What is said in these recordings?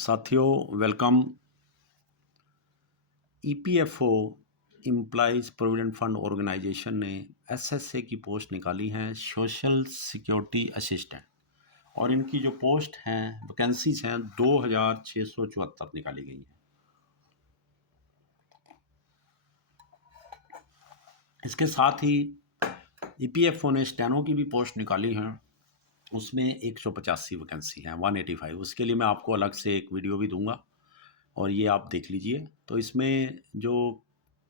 साथियों welcome. EPFO employees provident fund organisation ने SSA की पोस्ट निकाली हैं सोशल सिक्योरिटी असिस्टेंट, और इनकी जो पोस्ट हैं वैकेंसीज हैं 2674 निकाली गई हैं। इसके साथ ही ईपीएफओ ने स्टेनो की भी पोस्ट निकाली हैं, उसमें 185 वैकेंसी हैं 185। उसके लिए मैं आपको अलग से एक वीडियो भी दूंगा और ये आप देख लीजिए। तो इसमें जो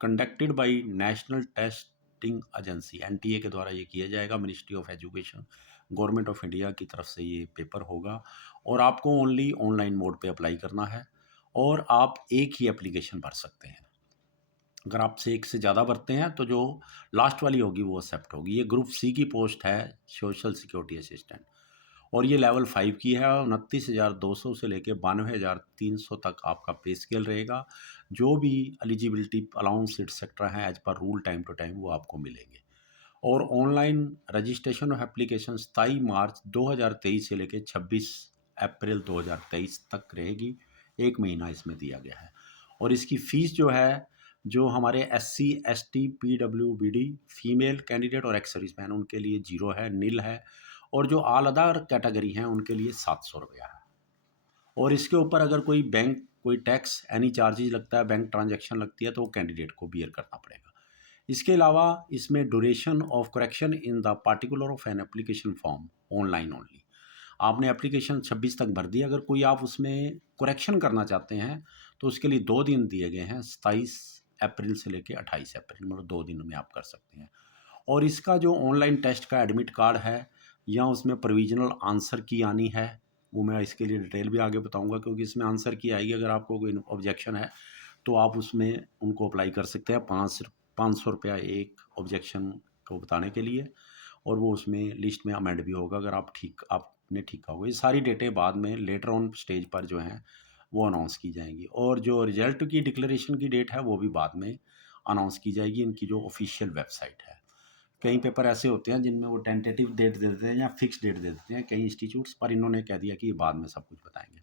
conducted by national testing agency NTA के द्वारा ये किया जाएगा, ministry of education, government of India की तरफ से ये पेपर होगा और आपको ओनली ऑनलाइन मोड पे अप्लाई करना है और आप एक ही एप्लीकेशन भर सकते हैं। अगर आप से एक से ज़्यादा भरते हैं तो जो लास्ट वाली होगी वो एक्सेप्ट होगी। ये ग्रुप सी की पोस्ट है सोशल सिक्योरिटी असिस्टेंट, और ये लेवल 5 की है। 29,200 से लेके 92,300 तक आपका पे स्केल रहेगा। जो भी एलिजिबिलिटी अलाउंस एटसेट्रा हैं as per rule time to time वो आपको मिलेंगे। और online registration of application 27 March 2023 से लेके 26 अप्रैल 2023 तक रहेगी। एक महीना इसमें दिया गया है। और इसकी फ़ीस जो है, जो हमारे SC ST PWBD female candidate और एक्स सर्विसमैन उनके लिए 0 है, नील है। और जो ऑल अदर कैटेगरी हैं उनके लिए 700 रुपया है। और इसके ऊपर अगर कोई बैंक कोई टैक्स एनी चार्जेज लगता है, बैंक ट्रांजैक्शन लगती है, तो वो कैंडिडेट को बियर करना पड़ेगा। इसके अलावा इसमें duration of correction in the particular of an application form online only. आपने एप्लीकेशन 26 तक भर दी, अगर कोई आप उसमें करेक्शन करना चाहते हैं तो उसके लिए 2 दिन दिए गए हैं, 27 अप्रैल से लेके 28 अप्रैल, मतलब 2 दिन में आप कर सकते हैं। और इसका जो ऑनलाइन टेस्ट का एडमिट कार्ड है या उसमें प्रोविजनल आंसर की आनी है, वो मैं इसके लिए डिटेल भी आगे बताऊंगा, क्योंकि इसमें आंसर की आएगी। अगर आपको कोई ऑब्जेक्शन है तो आप उसमें उनको अप्लाई कर सकते हैं। 500 रुपया एक ऑब्जेक्शन को बताने के लिए, और वो उसमें लिस्ट में अमेंड भी होगा अगर आपने ठीक कहा होगा। ये सारी डेटें बाद में लेटर ऑन स्टेज पर जो हैं वो अनाउंस की जाएंगी। और जो रिजल्ट की डिक्लेरेशन की डेट है वो भी बाद में अनाउंस की जाएगी, इनकी जो ऑफिशियल वेबसाइट है। कई पेपर ऐसे होते हैं जिनमें वो टेंटेटिव डेट दे देते हैं या फिक्स डेट दे देते हैं कई इंस्टीट्यूट्स, पर इन्होंने कह दिया कि ये बाद में सब कुछ बताएंगे।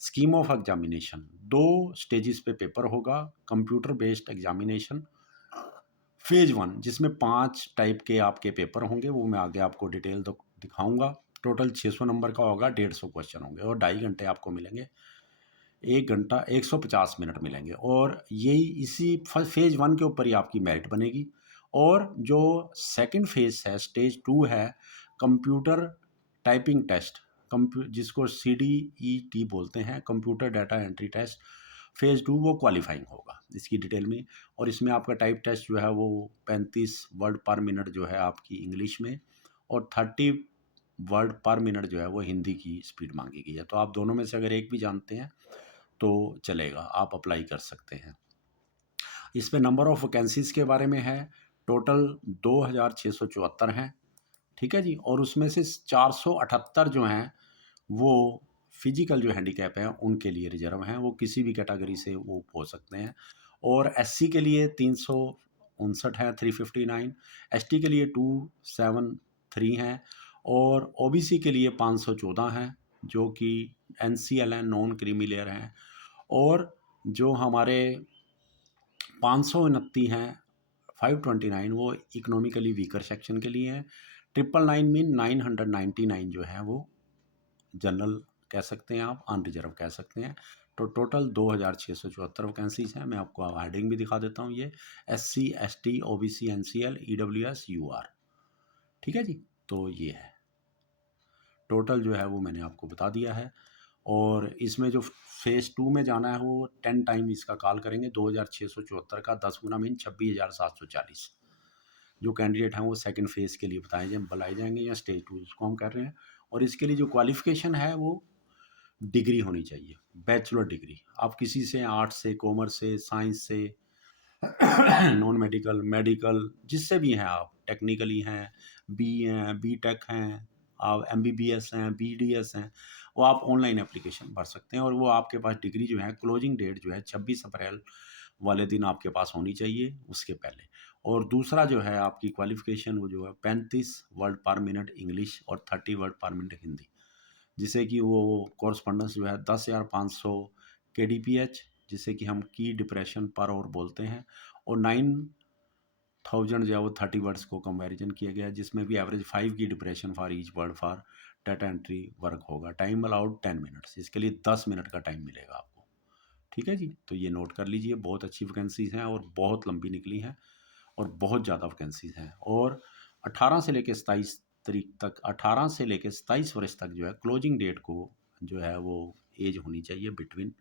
स्कीम ऑफ एग्जामिनेशन 2 स्टेजेस पे पेपर होगा। कंप्यूटर बेस्ड एग्जामिनेशन फेज 1, जिसमें 5 टाइप के आपके पेपर होंगे, वो मैं आगे आपको डिटेल दिखाऊंगा। टोटल 600 नंबर का होगा, 150 क्वेश्चन होंगे और 2.5 घंटे आपको मिलेंगे। 1 घंटा 150 मिनट मिलेंगे। और यही इसी फेज 1 के ऊपर ही आपकी मेरिट बनेगी। और जो सेकंड फेज है, स्टेज 2 है, कंप्यूटर टाइपिंग टेस्ट, जिसको CDET बोलते हैं, computer data entry test phase 2, वो क्वालिफाइंग होगा इसकी डिटेल में। और इसमें आपका टाइप टेस्ट जो है वो 35 वर्ड पर मिनट जो है आपकी इंग्लिश में, और 30 वर्ड पर मिनट जो है वो हिंदी की स्पीड मांगी गई है। तो आप दोनों में से अगर एक भी जानते हैं तो चलेगा, आप अप्लाई कर सकते हैं। इसमें नंबर ऑफ वैकेंसीज़ के बारे में है, टोटल 2674 हैं, ठीक है जी। और उसमें से 478 जो हैं वो फिजिकल जो हैंडीकैप हैं उनके लिए रिजर्व हैं, वो किसी भी कैटेगरी से वो हो सकते हैं। और एससी के लिए 359 है, 359। एसटी के लिए 273 हैं, और ओबीसी के लिए 514 हैं, जो कि एनसीएल हैं, नॉन क्रीमी लेयर हैं। और जो हमारे 529 हैं, 529, वो इकोनॉमिकली वीकर सेक्शन के लिए हैं। 999 मीन 999 जो है वो जनरल कह सकते हैं, आप अनरिजर्व कह सकते हैं। तो टोटल 2674 वैकेंसीज हैं। मैं आपको हेडिंग भी दिखा देता हूँ। ये SC ST OBC NCL EWS UR, ठीक है जी। तो ये है टोटल जो है वो मैंने आपको बता दिया है। और इसमें जो फेज़ 2 में जाना है वो 10 टाइम इसका कॉल करेंगे। 2674 का 10 गुना मीन 26,740 जो कैंडिडेट हैं वो सेकंड फेज़ के लिए बुलाए जाएंगे, या स्टेज 2 जिसको हम कर रहे हैं। और इसके लिए जो क्वालिफिकेशन है वो डिग्री होनी चाहिए, बैचलर डिग्री। आप किसी से, आर्ट्स से, कॉमर्स से, साइंस से, नॉन मेडिकल, मेडिकल, जिससे भी हैं आप, टेक्निकली हैं, BE हैं, BTech हैं, आप MBBS हैं, BDS हैं, वो आप ऑनलाइन एप्लीकेशन भर सकते हैं। और वो आपके पास डिग्री जो है, क्लोजिंग डेट जो है 26 अप्रैल वाले दिन आपके पास होनी चाहिए, उसके पहले। और दूसरा जो है आपकी क्वालिफिकेशन, वो जो है 35 वर्ड पर मिनट इंग्लिश और 30 वर्ड पर मिनट हिंदी, जिससे कि वो कॉरस्पॉन्डेंस जो है 10,500 kdph, जिसे कि हम की डिप्रेशन पर आवर बोलते हैं, और 9,000 जो है वो 30 वर्ड्स को कंपैरिजन किया गया, जिसमें भी एवरेज 5 की depression for each word for data entry work होगा। टाइम अलाउड 10 मिनट्स, इसके लिए 10 मिनट का टाइम मिलेगा आपको। ठीक है जी, तो ये नोट कर लीजिए। बहुत अच्छी वैकेंसीज़ हैं और बहुत लंबी निकली हैं और बहुत ज़्यादा वैकेंसीज़ हैं। और 18 से लेकर 27 तारीख तक, 18 से लेकर 27 वर्ष तक जो है क्लोजिंग डेट को जो है वो एज होनी चाहिए बिटवीन।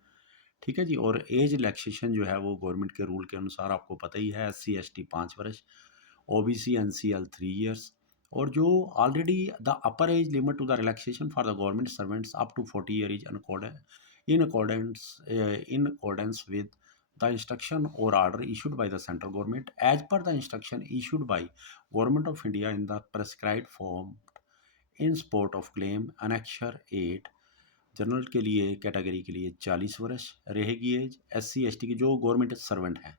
ठीक है जी, और एज रिलैक्सेशन जो है वो गवर्नमेंट के रूल के अनुसार आपको पता ही है, SC ST 5 वर्ष, OBC NCL 3 ईयर्स, और जो already the upper age limit to the relaxation for the government servants up to 40 year is in accordance with the instruction or order issued by the central government as per the instruction issued by Government of India in the prescribed form in support of claim annexure 8। General के लिए category के लिए 40 वर्ष रहेगी as, SC ST की जो government servant हैं,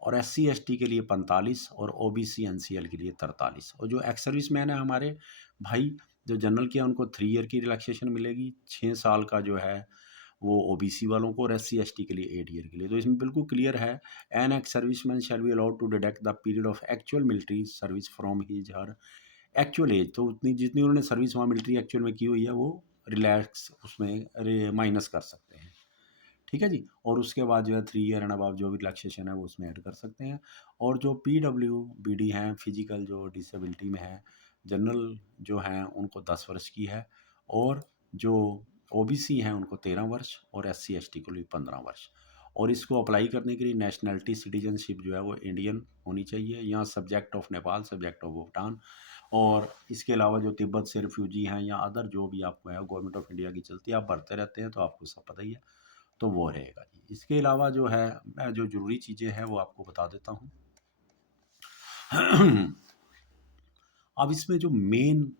और SC ST के लिए 45, और OBC NCL के लिए 43, और जो एक्स सर्विस मैन है हमारे भाई जो जनरल के हैं उनको 3 ईयर की रिलैक्सेशन मिलेगी, 6 साल का जो है वो OBC वालों को, और SC ST के लिए 8 ईयर के लिए। तो इसमें बिल्कुल क्लियर है, an ex serviceman shall be allowed to deduct the period of actual military service from his her actual age. तो उतनी जितनी उन्होंने सर्विस वहाँ मिलिट्री एक्चुअल में की हुई है वो रिलैक्स उसमें माइनस कर सकते हैं। ठीक है जी, और उसके बाद जो है 3 ईयर एंड अबव जो भी रिलैक्सेशन है वो उसमें ऐड कर सकते हैं। और जो PWBD हैं, फिजिकल जो डिसेबिलिटी में है, जनरल जो हैं उनको 10 वर्ष की है, और जो OBC हैं उनको 13 वर्ष, और SC ST के लिए 15 वर्ष। और इसको अप्लाई करने के लिए नेशनैलिटी सिटीजनशिप जो है वो इंडियन होनी चाहिए, यहाँ subject of Nepal, subject of Bhutan, और इसके अलावा जो तिब्बत से रिफ्यूजी हैं या अदर जो भी आपको है गवर्नमेंट ऑफ इंडिया की चलती है, आप भरते रहते हैं तो आपको सब पता ही है, तो वो रहेगा जी। इसके अलावा जो है मैं जो ज़रूरी चीज़ें हैं वो आपको बता देता हूँ। अब इसमें जो मेन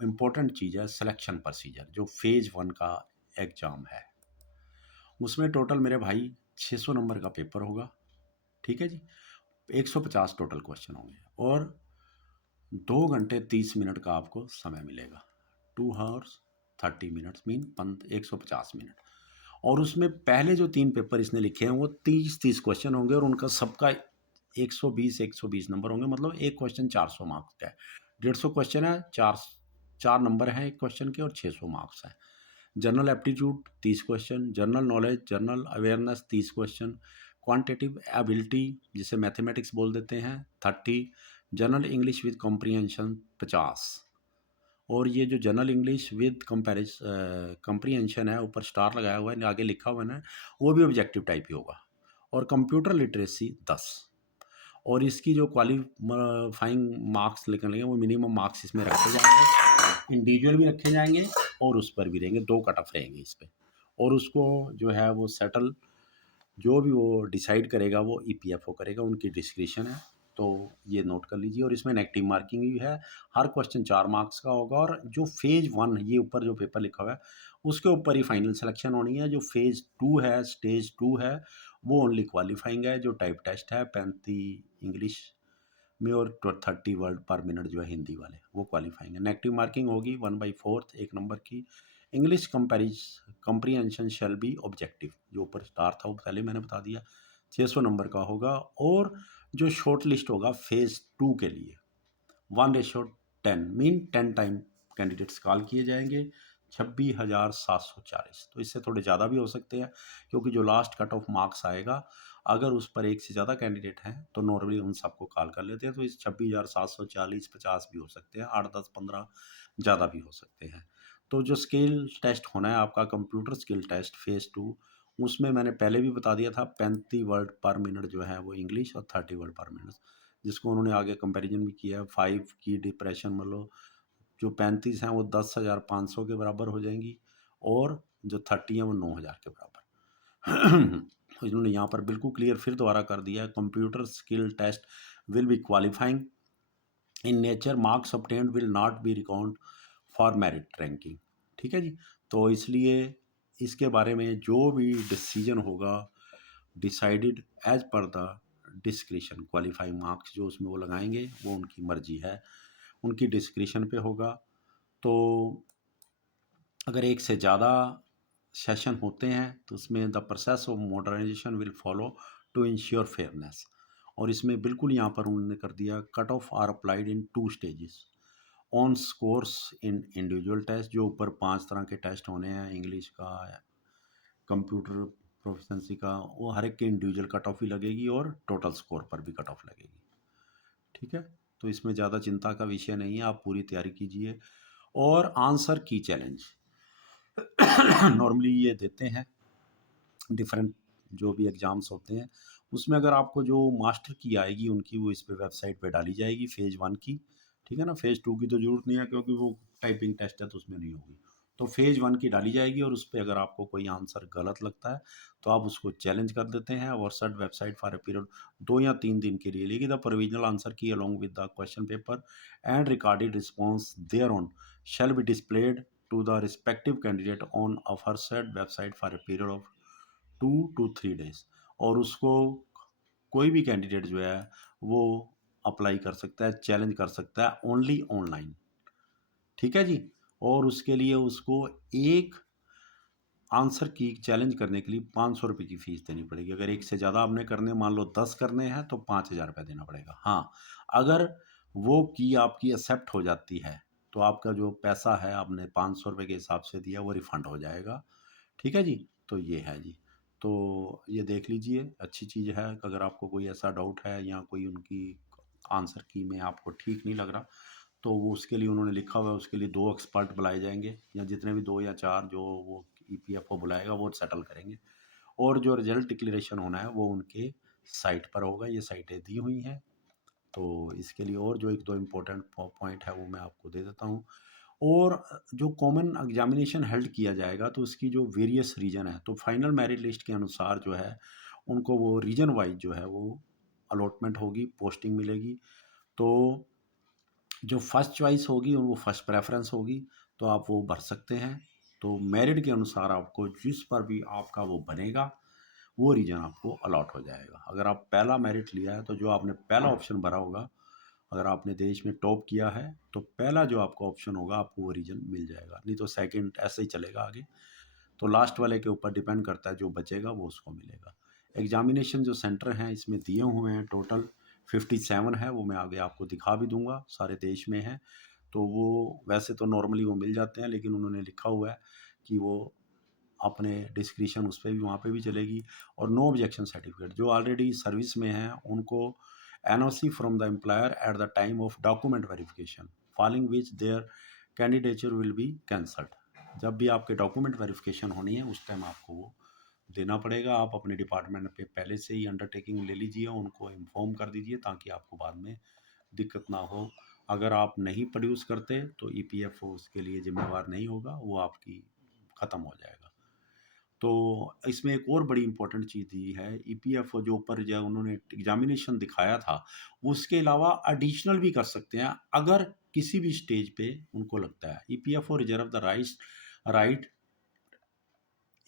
इम्पोर्टेंट चीज़ है सिलेक्शन प्रोसीजर, जो फेज़ 1 का एग्ज़ाम है, उसमें टोटल मेरे भाई 600 नंबर का पेपर होगा। ठीक है जी, 150 टोटल क्वेश्चन होंगे, और 2 घंटे 30 मिनट का आपको समय मिलेगा। 2 आवर्स 30 मिनट्स मीन 150 मिनट। और उसमें पहले जो 3 पेपर इसने लिखे हैं वो 30-30 क्वेश्चन होंगे, और उनका सबका 120-120 नंबर होंगे, मतलब एक क्वेश्चन 400 मार्क्स का है। 150 क्वेश्चन है, 4 नंबर हैं एक क्वेश्चन के, और 600 मार्क्स हैं। General aptitude 30 question, general knowledge, general awareness 30 question, quantitative ability जिसे मैथमेटिक्स बोल देते हैं 30, जनरल इंग्लिश विद कॉम्प्रीहेंशन 50, और ये जो जनरल इंग्लिश विद कंप्रीहेंशन है, ऊपर स्टार लगाया हुआ है, आगे लिखा हुआ है ना, वो भी ऑब्जेक्टिव टाइप ही होगा, और कंप्यूटर लिटरेसी 10, और इसकी जो क्वालिफाइंग मार्क्स निकलेंगे वो मिनिमम मार्क्स इसमें रखे जाएंगे, इंडिविजुअल भी रखे जाएंगे और उस पर भी रहेंगे, 2 कट ऑफ रहेंगे इस पर, और उसको जो है वो सेटल जो भी वो डिसाइड करेगा वो EPFO करेगा, उनकी डिस्क्रिप्शन है, तो ये नोट कर लीजिए। और इसमें नेगेटिव मार्किंग भी है, हर क्वेश्चन 4 मार्क्स का होगा, और जो फेज़ 1 ये ऊपर जो पेपर लिखा हुआ है उसके ऊपर ही फाइनल सिलेक्शन होनी है। जो फेज़ 2 है, स्टेज 2 है, वो ओनली क्वालिफाइंग है, जो टाइप टेस्ट है 35 इंग्लिश में और 30 वर्ड पर मिनट जो है हिंदी वाले, वो क्वालिफाइंग है। नेगेटिव मार्किंग होगी 1/4 1 नंबर की। English comprehension shall be objective, जो ऊपर स्टार था वो पहले मैंने बता दिया, 600 नंबर का होगा। और जो शॉर्ट लिस्ट होगा फेज़ 2 के लिए 1:10 मीन 10 टाइम कैंडिडेट्स कॉल किए जाएंगे, 26,740। तो इससे थोड़े ज़्यादा भी हो सकते हैं, क्योंकि जो लास्ट कट ऑफ मार्क्स आएगा अगर उस पर एक से ज़्यादा कैंडिडेट हैं तो नॉर्मली उन सबको कॉल कर लेते हैं, तो इस 26,740 50 भी हो सकते हैं, 8 10 15 ज़्यादा भी हो सकते हैं। तो जो स्किल टेस्ट होना है आपका, कंप्यूटर स्किल टेस्ट फेज़ 2, उसमें मैंने पहले भी बता दिया था 35 वर्ड पर मिनट जो है वो इंग्लिश, और 30 वर्ड पर मिनट, जिसको उन्होंने आगे कंपैरिजन भी किया है। 5 की डिप्रेशन मतलब जो 35 हैं वो 10,500 के बराबर हो जाएंगी, और जो 30 हैं वो 9,000 के बराबर। तो इन्होंने यहाँ पर बिल्कुल क्लियर फिर दोबारा कर दिया है, computer skill test will be qualifying in nature, marks obtained will not be recount for merit ranking. ठीक है जी, तो इसलिए इसके बारे में जो भी डिसीजन होगा decided as per the discretion, qualifying marks जो उसमें वो लगाएंगे वो उनकी मर्जी है, उनकी डिस्क्रिशन पे होगा। तो अगर एक से ज़्यादा सेशन होते हैं तो उसमें the process of modernisation will follow to ensure fairness. और इसमें बिल्कुल यहाँ पर उन्होंने कर दिया, cut off are applied in 2 stages on scores in individual test. जो ऊपर 5 तरह के टेस्ट होने हैं, इंग्लिश का, कंप्यूटर प्रोफिशिएंसी का, वो हर एक के इंडिविजुअल कट ऑफ ही लगेगी और टोटल स्कोर पर भी कट ऑफ लगेगी। ठीक है, तो इसमें ज़्यादा चिंता का विषय नहीं है, आप पूरी तैयारी कीजिए। और आंसर की चैलेंज नॉर्मली ये देते हैं डिफरेंट जो भी एग्ज़ाम्स होते हैं, उसमें अगर आपको जो मास्टर की आएगी उनकी, वो इस पे वेबसाइट पे डाली जाएगी फेज़ 1 की। ठीक है ना, फेज़ 2 की तो ज़रूरत नहीं है क्योंकि वो टाइपिंग टेस्ट है तो उसमें नहीं होगी। तो फेज़ 1 की डाली जाएगी और उस पे अगर आपको कोई आंसर गलत लगता है तो आप उसको चैलेंज कर देते हैं और set website for a period 2 या 3 दिन के लिए लेगी the provisional answer key along with the question paper and recorded response thereon shall be displayed to the respective candidate on aforesaid website for a period of 2 to 3 days. और उसको कोई भी candidate जो है वो अप्लाई कर सकता है, चैलेंज कर सकता है ओनली ऑनलाइन। ठीक है जी। और उसके लिए उसको एक आंसर की चैलेंज करने के लिए 500 रुपये की फ़ीस देनी पड़ेगी। अगर एक से ज़्यादा आपने करने, मान लो 10 करने हैं तो 5,000 रुपये देना पड़ेगा। हाँ, अगर वो की आपकी एक्सेप्ट हो जाती है तो आपका जो पैसा है आपने 500 रुपये के हिसाब से दिया वो रिफ़ंड हो जाएगा। ठीक है जी, तो ये है जी। तो ये देख लीजिए, अच्छी चीज़ है कि अगर आपको कोई ऐसा डाउट है या कोई उनकी आंसर की में आपको ठीक नहीं लग रहा, तो वो उसके लिए उन्होंने लिखा हुआ है, उसके लिए 2 एक्सपर्ट बुलाए जाएँगे या जितने भी 2 या 4 जो वो ईपीएफओ बुलाएगा वो सेटल करेंगे। और जो रिज़ल्ट डिक्लेरेशन होना है वो उनके साइट पर होगा, ये साइटें दी हुई हैं। तो इसके लिए और जो 1-2 इम्पोर्टेंट पॉइंट है वो मैं आपको दे देता हूँ। और जो कॉमन एग्जामिनेशन हेल्ड किया जाएगा तो उसकी जो वेरियस रीजन है, तो फाइनल मेरिट लिस्ट के अनुसार जो है उनको वो रीजन वाइज जो है वो अलॉटमेंट होगी, पोस्टिंग मिलेगी। तो जो फर्स्ट चॉइस होगी वो फर्स्ट प्रेफरेंस होगी, तो आप वो भर सकते हैं। तो मेरिट के अनुसार आपको जिस पर भी आपका वो बनेगा वो रीजन आपको अलॉट हो जाएगा। अगर आप पहला मेरिट लिया है तो जो आपने पहला ऑप्शन भरा होगा, अगर आपने देश में टॉप किया है तो पहला जो आपका ऑप्शन होगा आपको वो रीजन मिल जाएगा, नहीं तो सेकंड ऐसे ही चलेगा आगे। तो लास्ट वाले के ऊपर डिपेंड करता है, जो बचेगा वो उसको मिलेगा। एग्जामिनेशन जो सेंटर हैं इसमें दिए हुए हैं टोटल 57 है, वो मैं आगे आपको दिखा भी दूंगा, सारे देश में है। तो वो वैसे तो नॉर्मली वो मिल जाते हैं लेकिन उन्होंने लिखा हुआ है कि वो अपने डिस्क्रिप्शन उस पे भी, वहाँ पे भी चलेगी। और नो ऑब्जेक्शन सर्टिफिकेट, जो ऑलरेडी सर्विस में हैं उनको NOC from the employer at the time of document verification following which their candidature will be cancelled. जब भी आपके डॉक्यूमेंट वेरिफिकेशन होनी है उस टाइम आपको वो देना पड़ेगा। आप अपने डिपार्टमेंट पे पहले से ही अंडरटेकिंग ले लीजिए, उनको इन्फॉर्म कर दीजिए ताकि आपको बाद में दिक्कत ना हो। अगर आप नहीं प्रोड्यूस करते तो ईपीएफओ उसके लिए जिम्मेवार नहीं होगा, वो आपकी ख़त्म हो जाएगा। तो इसमें एक और बड़ी इंपॉर्टेंट चीज़ दी है, ईपीएफओ जो ऊपर जो उन्होंने एग्जामिनेशन दिखाया था उसके अलावा एडिशनल भी कर सकते हैं अगर किसी भी स्टेज पे उनको लगता है। EPFO reserve the right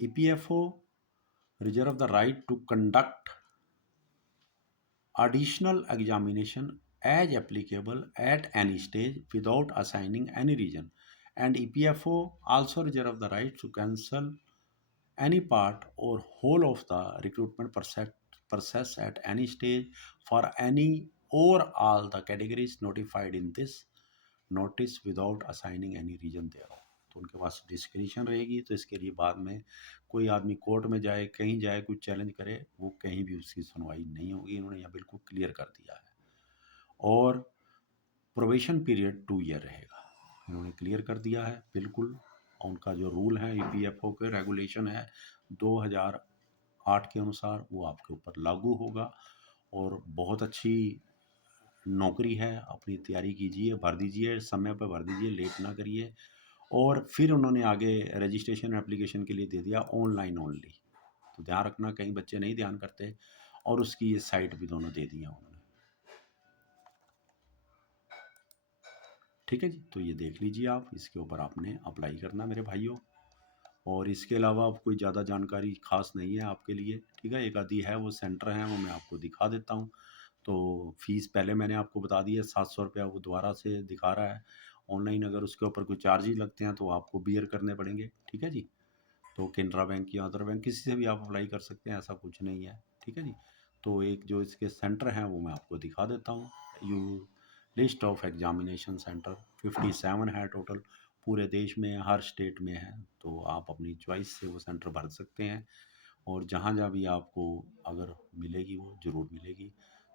EPFO reserve the right to conduct additional examination as applicable at any stage without assigning any reason, and EPFO also reserve the right to cancel any part or whole of the recruitment process at any stage for any or all the categories notified in this notice without assigning any reason thereof। तो उनके पास description रहेगी, तो इसके लिए बाद में कोई आदमी कोर्ट में जाए, कहीं जाए, कुछ चैलेंज करे, वो कहीं भी उसकी सुनवाई नहीं होगी। इन्होंने यहाँ बिल्कुल क्लियर कर दिया है। और प्रोबेशन पीरियड 2 ईयर रहेगा, इन्होंने क्लियर कर दिया है बिल्कुल। उनका जो रूल है ईपीएफओ के रेगुलेशन है 2008 के अनुसार, वो आपके ऊपर लागू होगा। और बहुत अच्छी नौकरी है, अपनी तैयारी कीजिए, भर दीजिए, समय पर भर दीजिए, लेट ना करिए। और फिर उन्होंने आगे रजिस्ट्रेशन एप्लीकेशन के लिए दे दिया ऑनलाइन ओनली, तो ध्यान रखना कहीं बच्चे नहीं ध्यान करते। और उसकी ये साइट भी दोनों दे दी हैं उन्होंने। ठीक है जी, तो ये देख लीजिए आप, इसके ऊपर आपने अप्लाई करना मेरे भाइयों। और इसके अलावा अब कोई ज़्यादा जानकारी खास नहीं है आपके लिए। ठीक है, एक आधी है, वो सेंटर है, वो मैं आपको दिखा देता हूँ। तो फीस पहले मैंने आपको बता दी है 700 रुपया, वो दोबारा से दिखा रहा है। ऑनलाइन अगर उसके ऊपर कोई चार्ज ही लगते हैं तो आपको बियर करने पड़ेंगे, ठीक है जी। तो केनरा बैंक या अदर बैंक किसी से भी आप अप्लाई कर सकते हैं, ऐसा कुछ नहीं है, ठीक है जी। तो एक जो इसके सेंटर हैं वो मैं आपको दिखा देता हूँ। You list of examination centre 57 है टोटल, पूरे देश में हर स्टेट में है। तो आप अपनी चॉइस से वो सेंटर भर सकते हैं और जहाँ जहाँ भी आपको अगर मिलेगी वो ज़रूर मिलेगी।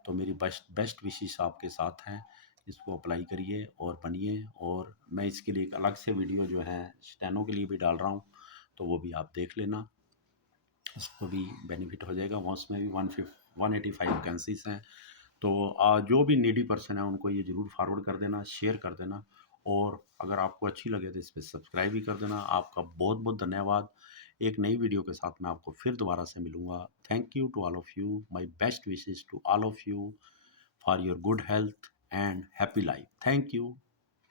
तो मेरी बेस्ट बेस्ट विशेस आपके साथ हैं, इसको अप्लाई करिए और बनिए। और मैं इसके लिए एक अलग से वीडियो जो है स्टेनो के लिए भी डाल रहा हूँ, तो वो भी आप देख लेना, उसको भी बेनिफिट हो जाएगा। वहाँ उसमें भी 185 वैकेंसीज हैं। तो जो भी नीडी पर्सन है उनको ये ज़रूर फॉरवर्ड कर देना, शेयर कर देना, और अगर आपको अच्छी लगे तो इस पे सब्सक्राइब भी कर देना। आपका बहुत बहुत धन्यवाद। एक नई वीडियो के साथ मैं आपको फिर दोबारा से मिलूँगा। Thank you to all of you, my best wishes to all of you for your good health and happy life. Thank you.